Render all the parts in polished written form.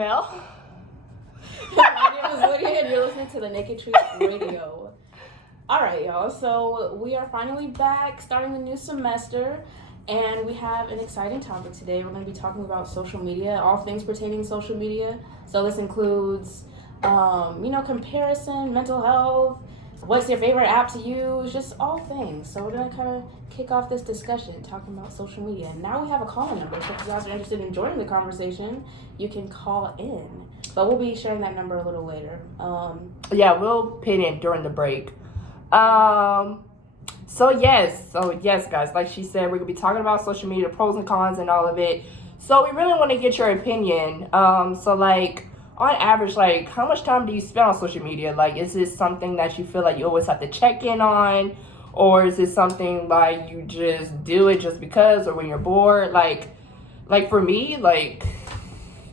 Mel. My name is Lydia, and you're listening to the Naked Truth Radio. All right, y'all. So we are finally back, starting the new semester, and we have an exciting topic today. We're going to be talking about social media, all things pertaining to social media. So this includes, comparison, mental health. What's your favorite app to use? Just all things. So we're going to kind of kick off this discussion talking about social media. And now we have a call-in number. So if you guys are interested in joining the conversation, you can call in. But we'll be sharing that number a little later. We'll pin it during the break. So yes, guys, like she said, we're going to be talking about social media, pros and cons and all of it. So we really want to get your opinion. On average, like, how much time do you spend on social media? Like, is this something that you feel like you always have to check in on? Or is it something like you just do it just because, or when you're bored? Like for me, like,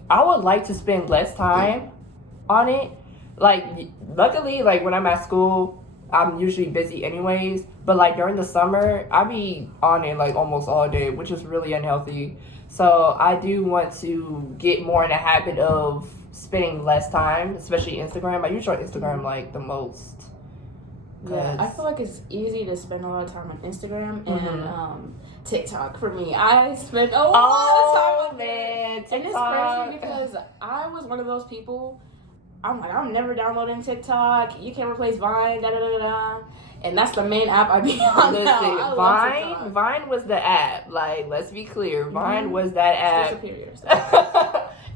I would like to spend less time on it. Like, luckily, like, when I'm at school, I'm usually busy anyways. But, like, during the summer, I be on it, like, almost all day, which is really unhealthy. So, I do want to get more in the habit of spending less time, especially Instagram. I usually on Instagram like the most. Yeah, I feel like it's easy to spend a lot of time on Instagram and TikTok for me. I spend a lot of time on man, TikTok. And it's crazy because I was one of those people, I'm like, I'm never downloading TikTok. You can't replace Vine, da-da-da-da. And that's the main app I be on now. Vine was the app. Like, let's be clear. Vine was that app. Superior.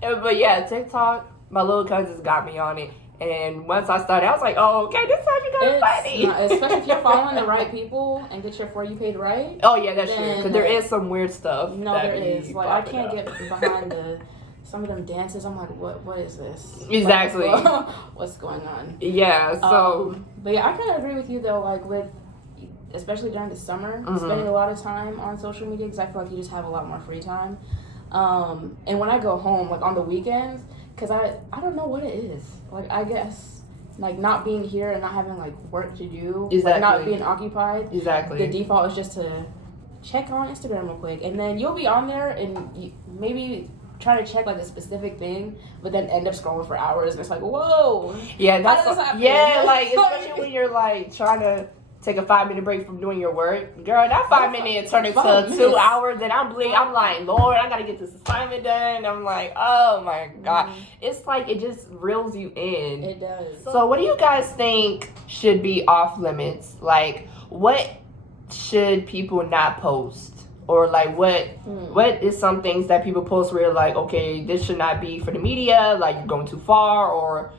But yeah, TikTok, my little cousins got me on it. And once I started, I was like, oh, okay, this time you're going to funny. Especially if you're following the right people and get your For You page right. Oh, yeah, that's true. Because there is some weird stuff. No, there is. Like, I can't get behind some of them dances. I'm like, what is this? Exactly. Like, what's going on? Yeah, so. But yeah, I kind of agree with you, though, like, especially during the summer, spending a lot of time on social media because I feel like you just have a lot more free time. And when I go home, like, on the weekends, because I don't know what it is. Like, I guess, like, not being here and not having, like, work to do. Exactly. Like, not being occupied. Exactly. The default is just to check on Instagram real quick. And then you'll be on there and you maybe try to check, like, a specific thing, but then end up scrolling for hours. And it's like, whoa. Yeah, that's like, like, especially when you're, like, trying to take a 5-minute break from doing your work. Girl, that 5 minutes turned into 2 hours, and I'm like, Lord, I gotta get this assignment done. And I'm like, oh my God. It's like, it just reels you in. It does. So what do you guys think should be off limits? Like, what should people not post? Or like, what is some things that people post where you're like, okay, this should not be for the media, like you're going too far, or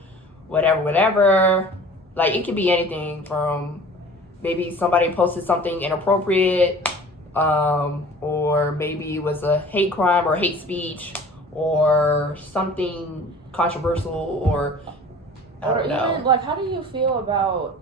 whatever. Like, it could be anything from maybe somebody posted something inappropriate, or maybe it was a hate crime or hate speech, or something controversial, or I don't know. Even, like, how do you feel about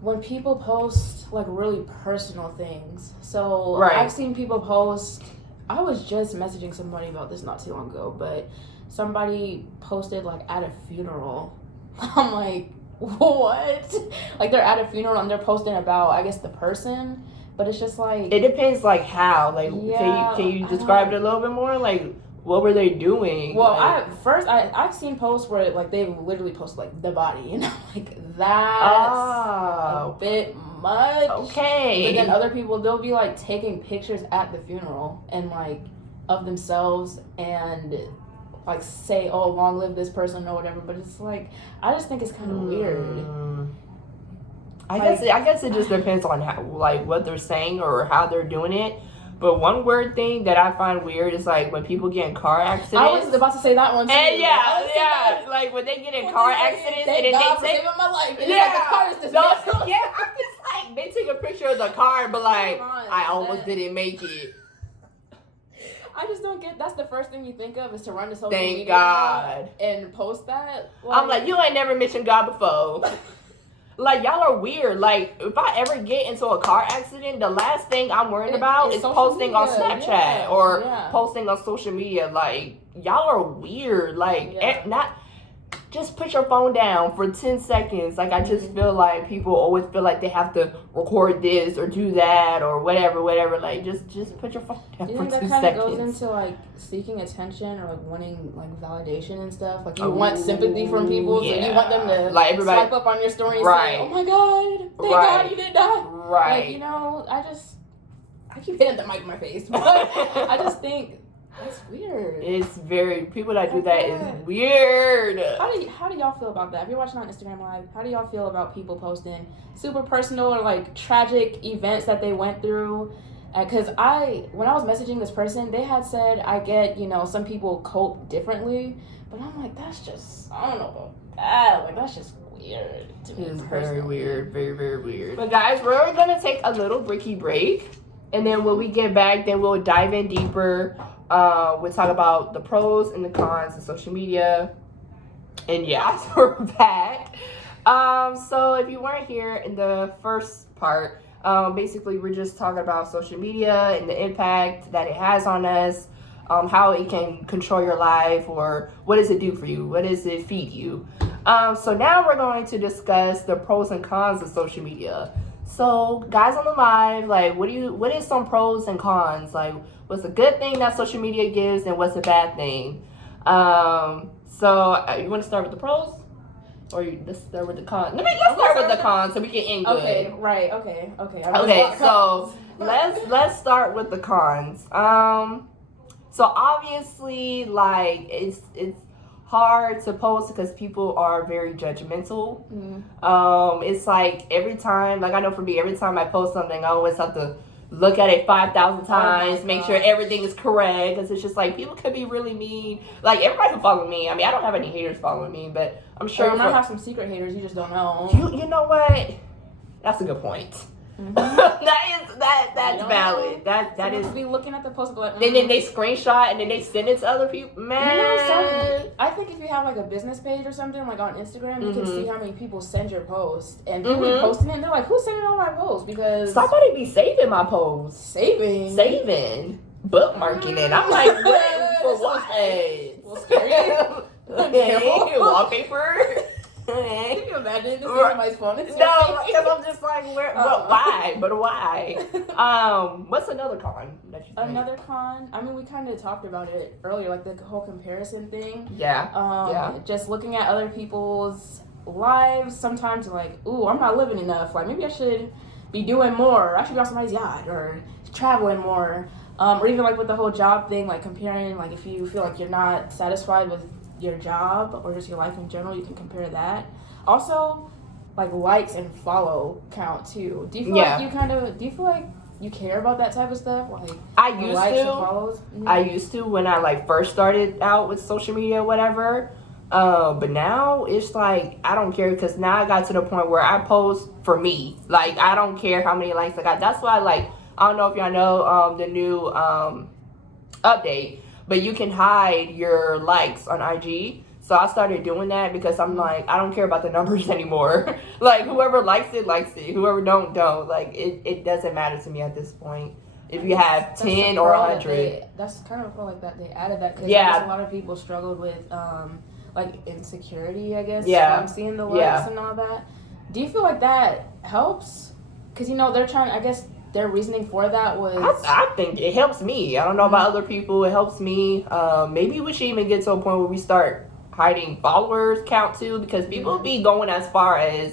when people post, like, really personal things? So, right. I've seen people post, I was just messaging somebody about this not too long ago, but somebody posted, like, at a funeral. I'm like, what? Like, they're at a funeral and they're posting about, I guess, the person, but it's just like, it depends, like, how, like, yeah, can you describe it a little bit more? Like, what were they doing? Well, like, I've seen posts where, like, they literally post, like, the body, and I'm like, that's a bit much. Okay. But then other people, they'll be, like, taking pictures at the funeral and, like, of themselves and, like, say, oh, long live this person or whatever, but it's like, I just think it's kind of weird. I guess it just depends on how, like, what they're saying or how they're doing it. But one weird thing that I find weird is, like, when people get in car accidents. I was about to say that one too. And yeah, like, when they get in car accidents and then they take my life. And yeah, like, the car is dismantled. yeah, I'm just like, they take a picture of the car, but like, I almost didn't make it. I just don't get. That's the first thing you think of is to run to social Thank media God. and post that. Like, I'm like, you ain't never mentioned God before. Like, y'all are weird. Like, if I ever get into a car accident, the last thing I'm worried about is posting on Snapchat or posting on social media. Like, y'all are weird. Like, just put your phone down for 10 seconds. Like, I just feel like people always feel like they have to record this or do that or whatever. Like, just put your phone down Do you for think 2 that kind of seconds. goes into, like, seeking attention or, like, wanting, like, validation and stuff? Like, you want sympathy from people, so you want them to like everybody, swipe up on your story and right. say, oh, my God, thank God you did that. Right. Like, you know, I keep hitting the mic in my face, but I just think that's weird. It's very, people that do that is weird. How do y'all feel about that? If you're watching on Instagram Live, how do y'all feel about people posting super personal or like tragic events that they went through? Because when I was messaging this person, they had said, I get, you know, some people cope differently, but I'm like, that's just, I don't know about that. Like, that's just weird to me. It's very weird, very, very weird. But guys, we're gonna take a little break. And then when we get back, then we'll dive in deeper. We'll talk about the pros and the cons of social media. And yeah, so we're back. So if you weren't here in the first part, basically we're just talking about social media and the impact that it has on us, how it can control your life, or what does it do for you? What does it feed you? So now we're going to discuss the pros and cons of social media. So guys on the live, like, what is some pros and cons? Like, what's a good thing that social media gives and what's a bad thing? So you want to start with the pros? Or let's start with the cons? Let's start with the cons so we can end good. Okay, right, okay. Okay, so let's start with the cons. So obviously, like, it's hard to post because people are very judgmental. It's like every time, like I know for me, every time I post something, I always have to look at it 5,000 times, make sure everything is correct, because it's just like people could be really mean. Like, everybody can follow me. I mean, I don't have any haters following me, but I'm sure you might have some secret haters, you just don't know. You know what? That's a good point. That's valid. That is. Be looking at the post, like, and then they screenshot and then they send it to other people. Man, I think if you have like a business page or something, like on Instagram, you can see how many people send your post, and people be posting it, and they're like, "Who's sending all my posts?" Because somebody be saving my posts, saving, bookmarking it. I'm like, what? For what? Well, scary. Wallpaper. Can you imagine this is somebody's phone? No, because I'm just like, why? But why? What's another con that you think? Another con? I mean, we kind of talked about it earlier, like the whole comparison thing. Yeah. Just looking at other people's lives, sometimes you're like, ooh, I'm not living enough. Like, maybe I should be doing more. I should be on somebody's yacht or traveling more. Or even like with the whole job thing, like comparing, like if you feel like you're not satisfied with your job or just your life in general, you can compare that. Also, like likes and follow count too. Do you feel like you care about that type of stuff? Like I used likes to. And follows? Mm-hmm. I used to when I like first started out with social media or whatever. But now it's like I don't care, because now I got to the point where I post for me. Like, I don't care how many likes I got. That's why, like, I don't know if y'all know the new update, but you can hide your likes on IG. So I started doing that because I'm like, I don't care about the numbers anymore. Like, whoever likes it, likes it. Whoever don't. Like, it doesn't matter to me at this point. If you have 10 or 100. That's kind of a pro like that. They added that because a lot of people struggled with like insecurity, I guess. From seeing the likes and all that. Do you feel like that helps? Because, you know, they're trying, I guess, their reasoning for that was... I think it helps me. I don't know about other people. It helps me. Maybe we should even get to a point where we start hiding followers count too, because people be going as far as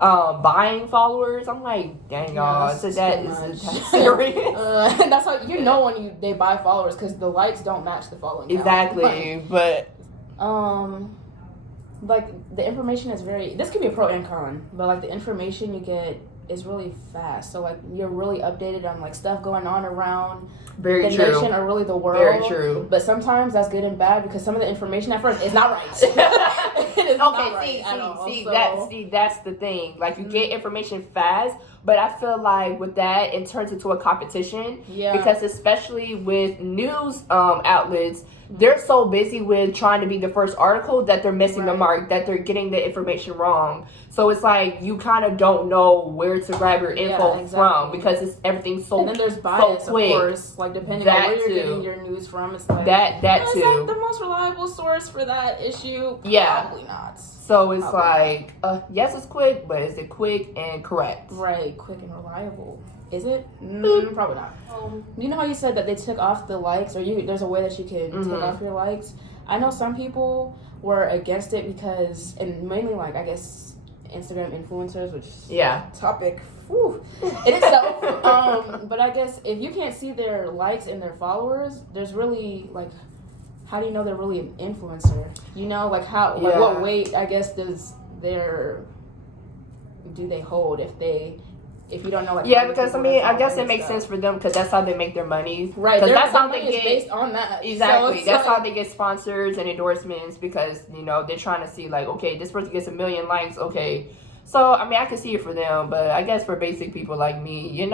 buying followers. I'm like, dang, y'all. Is that serious? That's how you know when they buy followers, because the likes don't match the following count. Exactly. But like the information is this could be a pro and con, but like the information you get is really fast, so like you're really updated on like stuff going on around the nation or really the world. Very true. But sometimes that's good and bad, because some of the information at first is not right. It is not right at all. That's the thing. Like, you get information fast, But I feel like with that, it turns into a competition. Yeah. Because especially with news outlets, they're so busy with trying to be the first article that they're missing the mark, that they're getting the information wrong. So it's like you kind of don't know where to grab your info from because everything's so quick. And then there's bias, of course, like depending on where you're getting your news from. It's like that is too. that the most reliable source for that issue? Yeah. Probably not. So it's like, yes, it's quick, but is it quick and correct? Right, quick and reliable. Is it? Probably not. You know how you said that they took off the likes, or there's a way that you can take off your likes? I know some people were against it because, and mainly like, I guess, Instagram influencers, which topic in itself. But I guess if you can't see their likes and their followers, there's really like, how do you know they're really an influencer? You know, like how, like what weight, I guess, do they hold if you don't know, like, because I mean, I guess it makes sense for them because that's how they make their money, right? Because that's how they get based on that. Exactly, so that's how they get sponsors and endorsements because they're trying to see like, okay, this person gets 1 million likes, okay. So I mean, I can see it for them, but I guess for basic people like me, I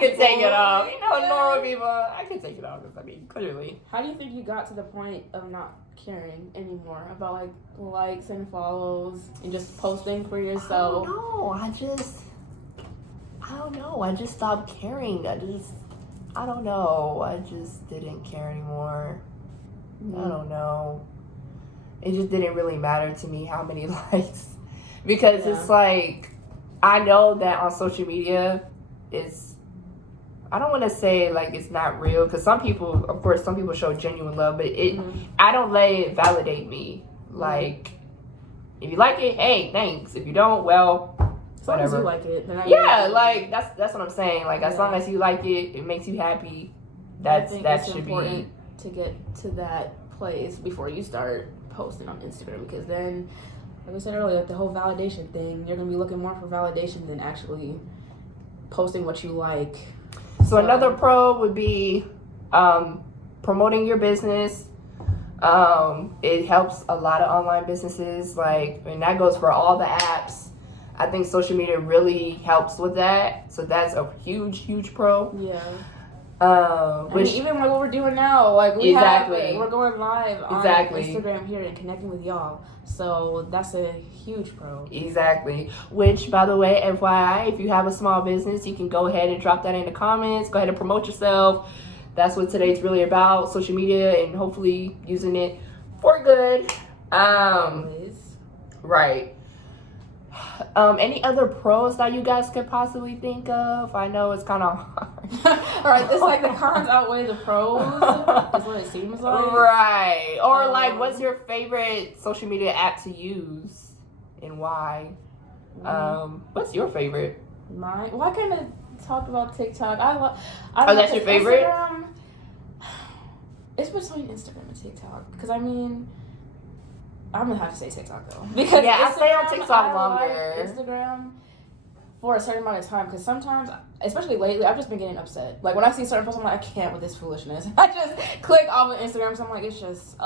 can take it off. Normal people, I can take it off because I mean, clearly. How do you think you got to the point of not caring anymore about like likes and follows and just posting for yourself? I don't know. I just stopped caring. I don't know. I just didn't care anymore. I don't know. It just didn't really matter to me how many likes. Because it's like, I know that on social media, I don't want to say like it's not real. Because some people show genuine love. But I don't let it validate me. Like, if you like it, hey, thanks. If you don't, well, whatever. As long as you like it, then like that's what I'm saying. Like as long as you like it, it makes you happy. That should important to get to that place before you start posting on Instagram, because then, like I said earlier, the whole validation thing, you're gonna be looking more for validation than actually posting what you like. So another pro would be promoting your business. It helps a lot of online businesses, and that goes for all the apps. I think social media really helps with that. So that's a huge pro. Yeah. Even like what we're doing now, like we're going live on Instagram here and connecting with y'all. So that's a huge pro. Exactly. Which, by the way, FYI, if you have a small business, you can go ahead and drop that in the comments. Go ahead and promote yourself. That's what today's really about, social media, and hopefully using it for good. Right. Any other pros that you guys could possibly think of? I know it's kind of hard. All right, it's like the cons outweigh the pros. Is what it seems like. Right. Or what's your favorite social media app to use and why? What's your favorite? Mine? Well, I kind of talked about TikTok. That's your favorite? Instagram, it's between Instagram and TikTok. Because I mean, I'm gonna have to say TikTok though, because I stay on TikTok longer. Like Instagram for a certain amount of time, because sometimes, especially lately, I've just been getting upset. Like when I see certain posts, I'm like, I can't with this foolishness. I just click off of Instagram because I'm like, it just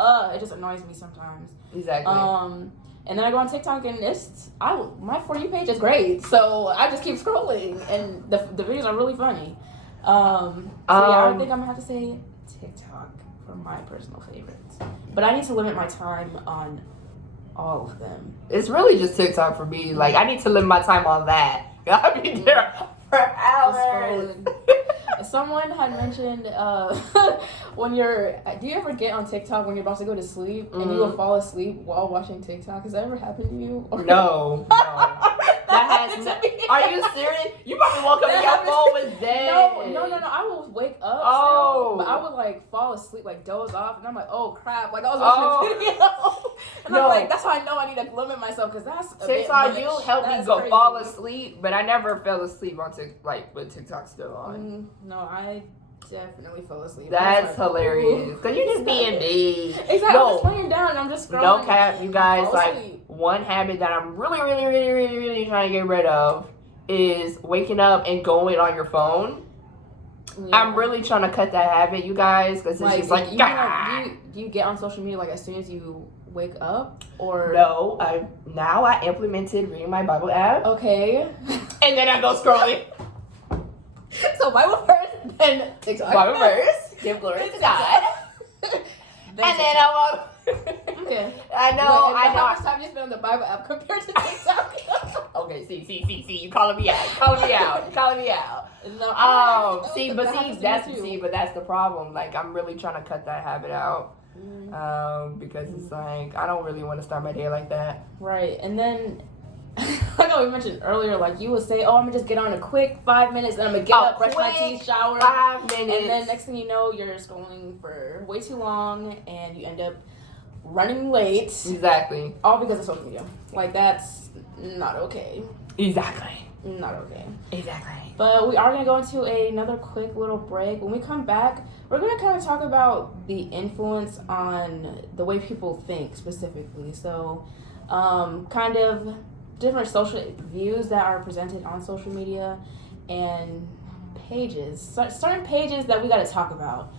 annoys me sometimes. Exactly. And then I go on TikTok and my For You page is great, so I just keep scrolling and the videos are really funny. I think I'm gonna have to say TikTok for my personal favorites, but I need to limit my time on all of them. It's really just TikTok for me. Like, I need to limit my time on that. I'll be there for hours. Someone had mentioned do you ever get on TikTok when you're about to go to sleep and you will fall asleep while watching TikTok? Has that ever happened to you? No. That has Are you serious? You probably woke up and your phone was dead. No. I will wake up still, but I would like fall asleep, like doze off, and I'm like, oh crap, like I was watching a video. And I'm like, that's how I know I need to limit myself, because that's TikTok, you help me fall asleep, but I never fell asleep on TikTok, with TikTok still on. No, I definitely fell asleep. That's hilarious. Because you just being me. Exactly. No, I was laying down and I'm just scrolling. No cap, you guys. One habit that I'm really trying to get rid of is waking up and going on your phone. Yeah. I'm really trying to cut that habit, you guys, because it's just do you get on social media like as soon as you wake up, or No, I implemented reading my Bible app, okay, and then I go scrolling. so Bible first, then TikTok. Bible verse, give glory to God, and then I walk. Okay. I know. How much time you spend on the Bible app compared to TikTok? Okay, see, you calling me out. You calling me out. No, but that's the problem. Like, I'm really trying to cut that habit out. Because it's like, I don't really want to start my day like that. Right, and then, like we mentioned earlier, like you would say, oh, I'm gonna just get on a quick 5 minutes, and I'm gonna get up, brush my teeth, shower. 5 minutes. And then next thing you know, you're scrolling for way too long, and you end up running late. Exactly. All because of social media. Like, that's not okay. Exactly. Not okay. Exactly. But we are going to go into another quick little break. When we come back, we're going to kind of talk about the influence on the way people think specifically. So, kind of different social views that are presented on social media and pages. Certain pages that we got to talk about.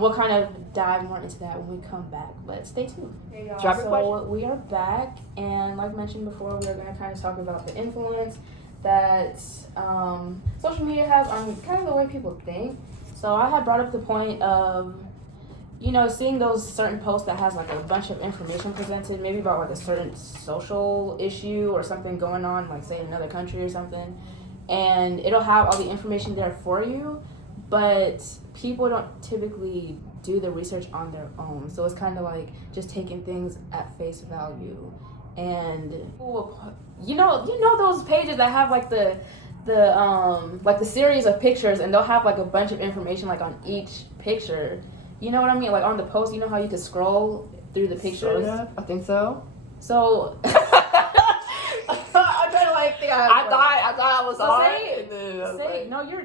We'll kind of dive more into that when we come back, but stay tuned. Hey, y'all. So we are back, and like mentioned before, we are going to kind of talk about the influence that social media has on kind of the way people think. So I had brought up the point of, you know, seeing those certain posts that has like a bunch of information presented, maybe about like a certain social issue or something going on, like say in another country or something, and it'll have all the information there for you, but people don't typically do the research on their own. So it's kind of like just taking things at face value. And you know those pages that have like the series of pictures, and they'll have like a bunch of information like on each picture. You know what I mean? Like on the post, you know how you can scroll through the pictures? Sort of. I think so. So I'm trying to like think. I thought I was on. No, you're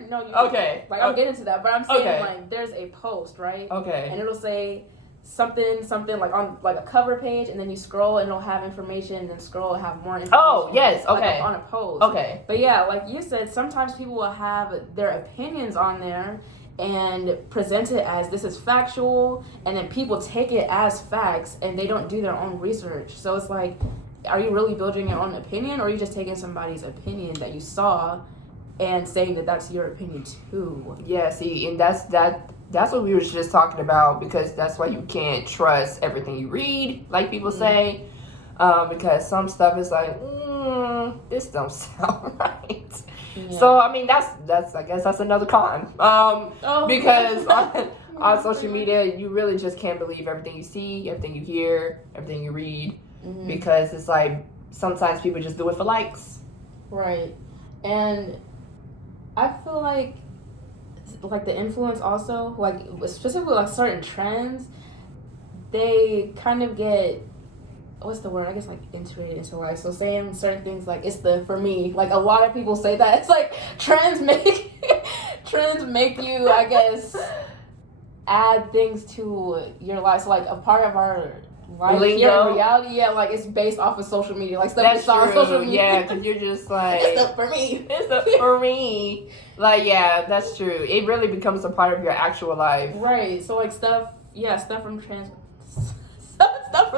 okay. Like I'm getting to that, but I'm saying like there's a post, right? Okay. And it'll say something like on like a cover page, and then you scroll and it'll have information, and then scroll and have more information. Oh yes, okay. Like on a post. Okay. But yeah, like you said, sometimes people will have their opinions on there and present it as this is factual, and then people take it as facts and they don't do their own research. So it's like, are you really building your own opinion, or are you just taking somebody's opinion that you saw and saying that that's your opinion too? Yeah, see, and that's what we were just talking about, because that's why you can't trust everything you read, like people say, because some stuff is like, this don't sound right. Yeah. So I mean, that's I guess that's another con, because on social media you really just can't believe everything you see, everything you hear, everything you read, because it's like sometimes people just do it for likes. Right, and I feel like the influence also, like specifically like certain trends, they kind of get, what's the word? I guess like integrated into life. So saying certain things like it's the for me, like a lot of people say that it's like trends make you, I guess, add things to your life. So like a part of our life here in reality, like it's based off of social media, like stuff you saw on social media. Yeah, because you're just like it's the for me. It's the for me. Like, yeah, that's true. It really becomes a part of your actual life. Right. So like stuff from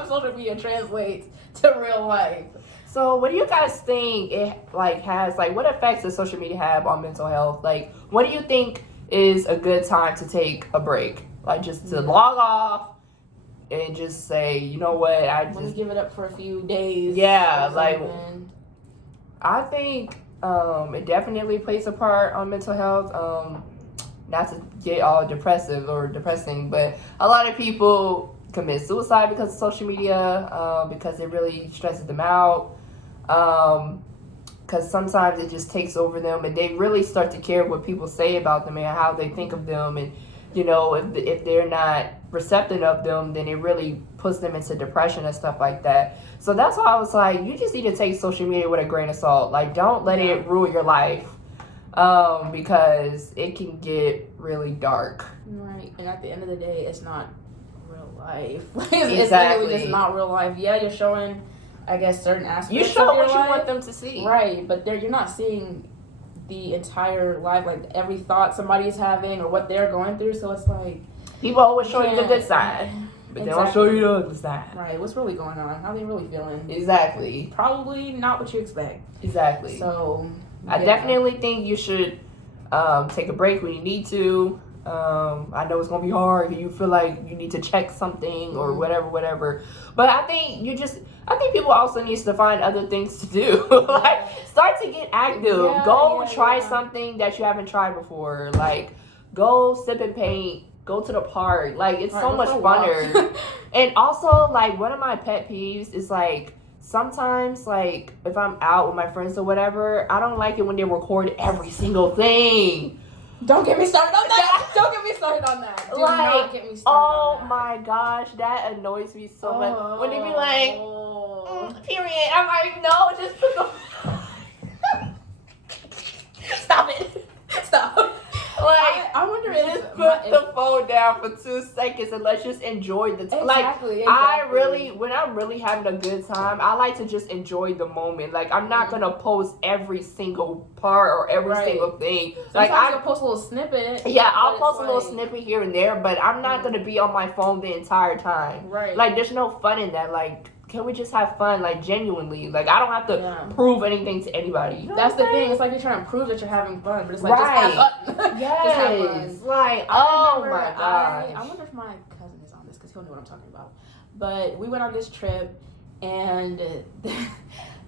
social media translates to real life. So what do you guys think it like has, like what effects does social media have on mental health? Like, what do you think is a good time to take a break? Like just to log off and just say, you know what, I just give it up for a few days. Yeah, like I think it definitely plays a part on mental health. Not to get all depressing, but a lot of people commit suicide because of social media, because it really stresses them out, because sometimes it just takes over them, and they really start to care what people say about them and how they think of them, and you know, if they're not receptive of them, then it really puts them into depression and stuff like that. So that's why I was like, you just need to take social media with a grain of salt. Like, don't let it rule your life, because it can get really dark. Right, and at the end of the day, it's not real life. It's literally just not real life. Yeah, you're showing, I guess, certain aspects. You show of your what life, you want them to see, right? But you're not seeing the entire life, like every thought somebody's having or what they're going through. So it's like people always show you the good side. But they don't show you the other side. Right. What's really going on? How they really feeling? Exactly. Probably not what you expect. Exactly. So I definitely think you should take a break when you need to. I know it's gonna be hard if you feel like you need to check something or whatever. But I think people also need to find other things to do. Like start to get active. Go try something that you haven't tried before. Like go sip and paint. Go to the park. Like it's so much funner. And also like one of my pet peeves is like sometimes like if I'm out with my friends or whatever, I don't like it when they record every single thing. Don't get me started on that. Don't get me started on that. Do not get me started on that. My gosh, that annoys me so much. When they be like, period. I'm like, no, just put the Stop it. Stop. Like, I wonder if just put the phone down for 2 seconds and let's just enjoy the time. Exactly. When I'm really having a good time, I like to just enjoy the moment. Like, I'm not gonna post every single part or every single thing. Sometimes I'll post a little snippet. Yeah, I'll post a little snippet here and there, but I'm not gonna be on my phone the entire time. Right. Like, there's no fun in that. Like, can we just have fun, like, genuinely? Like, I don't have to prove anything to anybody. You know That's the thing. It's like you're trying to prove that you're having fun, but it's like, just have fun. Yes. Just have fun. Like, my gosh. I wonder if my cousin is on this, because he'll know what I'm talking about. But we went on this trip, and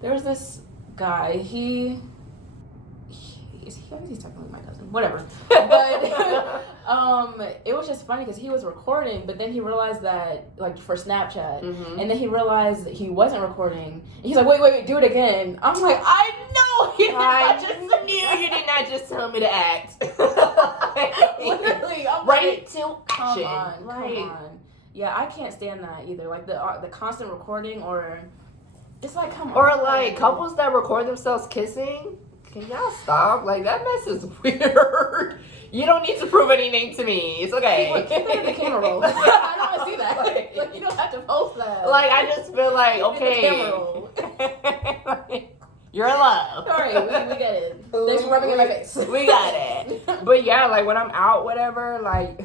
there was this guy. He's technically my cousin. Whatever. But it was just funny because he was recording, but then he realized that, like, for Snapchat, and then he realized that he wasn't recording. And he's like, wait, do it again. I'm like, I know you did not just tell me to act. Literally, I'm right to action. Come on. Yeah, I can't stand that either. Like the constant recording, or it's like, come on. Or like couples that record themselves kissing. Can y'all stop? Like, that mess is weird. You don't need to prove anything to me. It's okay. Keep that in the camera roll. I don't want to see that. Like, you don't have to post that. Like, I just feel like, okay. Camera roll. You're in love. Sorry, we get it. Thanks for rubbing in my face. We got it. But yeah, like, when I'm out, whatever, like.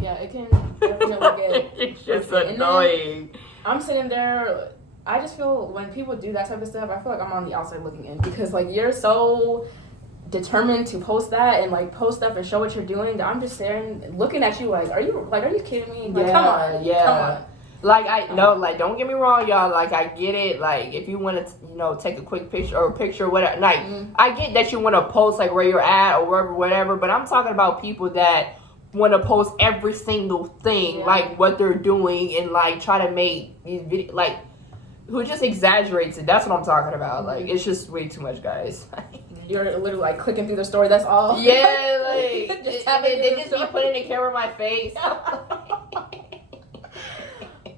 Yeah, it can definitely get. It's just annoying. I'm sitting there. I just feel when people do that type of stuff, I feel like I'm on the outside looking in, because like you're so determined to post that and like post stuff and show what you're doing that I'm just staring, looking at you like, are you kidding me? Like, come on. Like, like, don't get me wrong, y'all. Like, I get it. Like, if you want to, take a quick picture or whatever. Like, I get that you want to post like where you're at or whatever. But I'm talking about people that want to post every single thing, like what they're doing, and like try to make these videos, like. Who just exaggerates it. That's what I'm talking about. Like, it's just way too much, guys. You're literally like clicking through the story, that's all. Yeah, like they just be putting the camera in my face.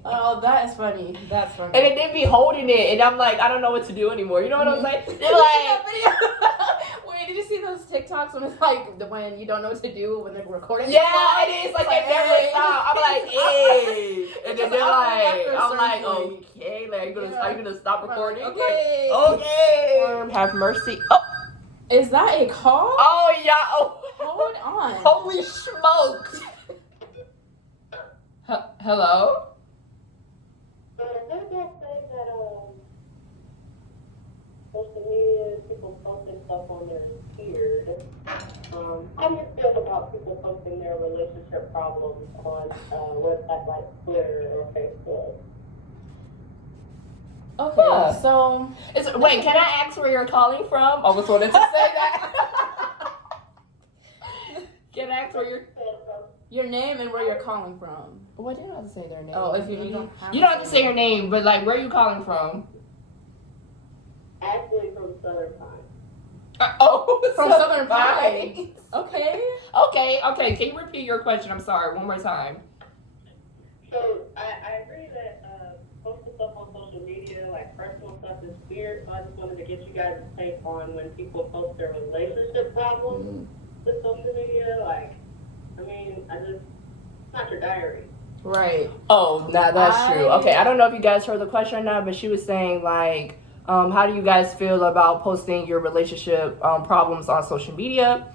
Oh, that is funny. That's funny. And then be holding it, and I'm like, I don't know what to do anymore. You know what I'm saying? They're like, wait, did you see those TikToks when it's like when you don't know what to do when they're recording? Yeah, it is. Like, they never stop. I'm like, hey. And then they're like, I'm like, okay, like, are you gonna stop recording? Okay. Have mercy. Oh, is that a call? Oh yeah. Oh, hold on. Holy smokes. Hello. There's that thing that social media, people posting stuff on their feed. How do you feel about people posting their relationship problems on websites like Twitter or Facebook? Okay, so wait, can I ask where you're calling from? I was wanted to say that. Can I ask where your name and where you're calling from? Well, you don't have to say their name. Oh, if you don't have to say your name, but like, where are you calling from? Actually, from Southern Pines. From Southern Pines. Okay. Okay. Can you repeat your question? I'm sorry. One more time. So I agree that posting stuff on social media, like personal stuff, is weird. So I just wanted to get you guys' take on when people post their relationship problems with social media. Like, I mean, it's not your diary. Right. Oh, nah, that's true. Okay, I don't know if you guys heard the question or not, but she was saying like, how do you guys feel about posting your relationship problems on social media?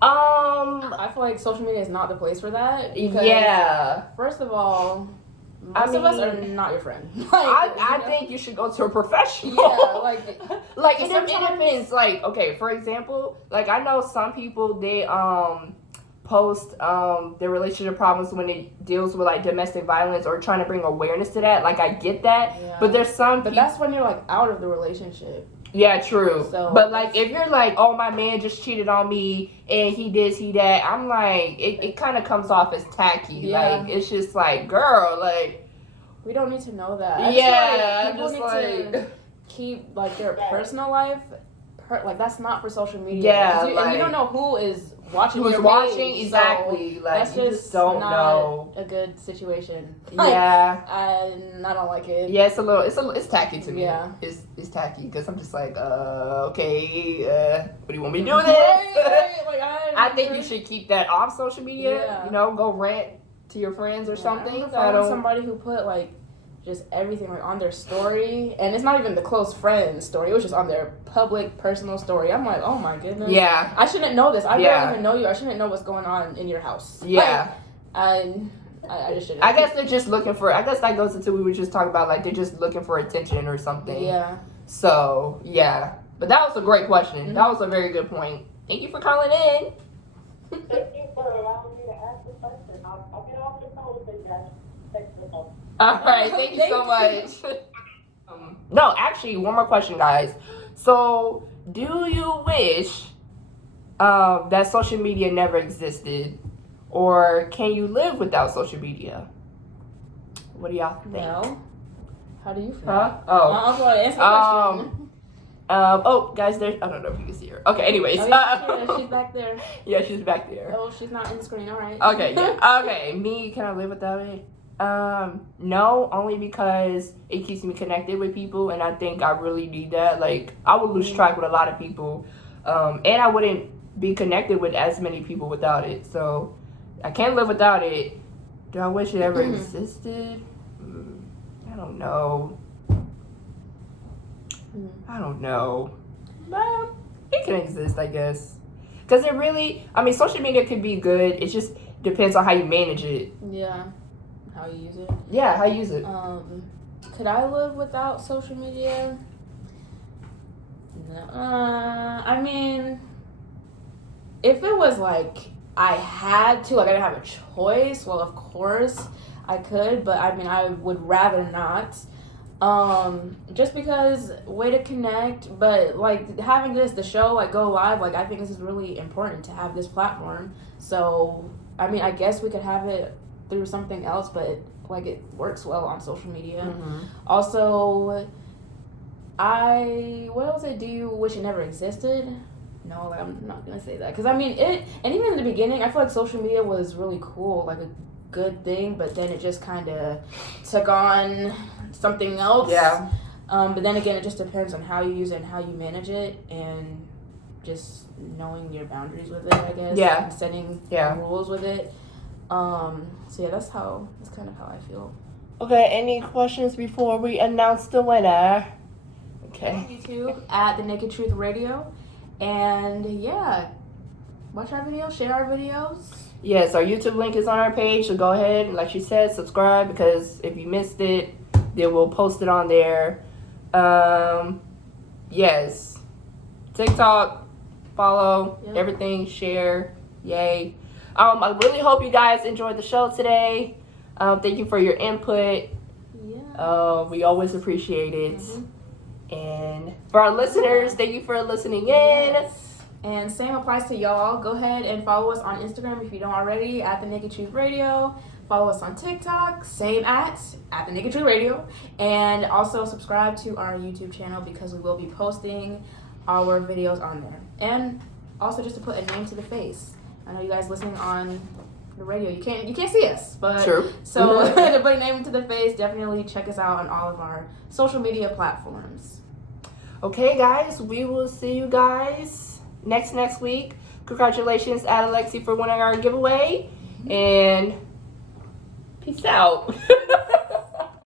I feel like social media is not the place for that. Because Yeah. First of all, most of us are not your friend. Like, I think you should go to a professional. Yeah, like it depends. Like, okay, for example, like I know some people they post their relationship problems when it deals with like domestic violence or trying to bring awareness to that. Like I get that, but there's some. But that's when you're like out of the relationship. Yeah, true. So, but like if you're like, oh, my man just cheated on me and he this, he that, I'm like, it kind of comes off as tacky. Yeah. Like it's just like, girl, like we don't need to know that. Yeah, people need to keep like their personal life. Like that's not for social media. Yeah, and you don't know who is watching. Who's your watching page, exactly? So like that's you just don't not know. A good situation. Yeah, and I don't like it. Yeah, it's tacky to me. Yeah, it's tacky because I'm just like, okay, what do you want me to do with this? Like, I think you should keep that off social media. Yeah. You know, go rant to your friends or something. I don't somebody who put like just everything like on their story, and it's not even the close friend story. It was just on their public personal story. I'm like, oh my goodness. Yeah. I shouldn't know this. I don't even know you. I shouldn't know what's going on in your house. Yeah. Like, I just shouldn't. I guess they're just looking for. I guess that goes into we were just talking about like they're just looking for attention or something. Yeah. So yeah, but that was a great question. Mm-hmm. That was a very good point. Thank you for calling in. Thank you for allowing me to ask the question. I'll get off the phone with you guys. Thanks for the phone. All right, thank you so much. No, actually, one more question, guys. So, do you wish that social media never existed, or can you live without social media? What do y'all think? Well, how do you feel? Huh? Oh. I'll go ahead and answer the question. Oh, guys, there. I don't know if you can see her. Okay, anyways. Oh, yeah, she's back there. Yeah, she's back there. Oh, she's not in the screen. All right. Okay, yeah. Okay, me, can I live without it? No, only because it keeps me connected with people, and I think I really need that. Like, I would lose track with a lot of people, and I wouldn't be connected with as many people without it. So, I can't live without it. Do I wish it ever existed? I don't know. I don't know. But it can exist, I guess. Because it really, I mean, social media could be good. It just depends on how you manage it. Yeah. How you use it. Yeah, how you use it. Could I live without social media? No. I mean, if it was like I had to, like I didn't have a choice, well, of course I could, but I mean, I would rather not. Just because way to connect, but like having the show like go live, like I think this is really important to have this platform. So, I mean, I guess we could have it through something else, but like it works well on social media. Mm-hmm. Also, what else do you wish it never existed? No, like I'm not gonna say that because I mean it, and even in the beginning, I feel like social media was really cool, like a good thing, but then it just kind of took on something else. Yeah. But then again, it just depends on how you use it and how you manage it, and just knowing your boundaries with it, I guess. Yeah. And setting rules with it. So yeah, that's kind of how I feel. Okay, any questions before we announce the winner? Okay. YouTube at The Naked Truth Radio. And yeah, watch our videos, share our videos. Yes, our YouTube link is on our page, so go ahead and, like she said, subscribe, because if you missed it, then we'll post it on there. Yes. TikTok, follow, everything, share, yay. I really hope you guys enjoyed the show today. Thank you for your input. Yeah. We always appreciate it. Mm-hmm. And for our listeners, thank you for listening in. Yes. And same applies to y'all. Go ahead and follow us on Instagram if you don't already, at The Naked Truth Radio. Follow us on TikTok, same at The Naked Truth Radio. And also subscribe to our YouTube channel because we will be posting our videos on there. And also just to put a name to the face. I know you guys listening on the radio, you can't see us, but true. So to put a name to the face, definitely check us out on all of our social media platforms. Okay, guys, we will see you guys next week. Congratulations, Alexi, for winning our giveaway, and peace out.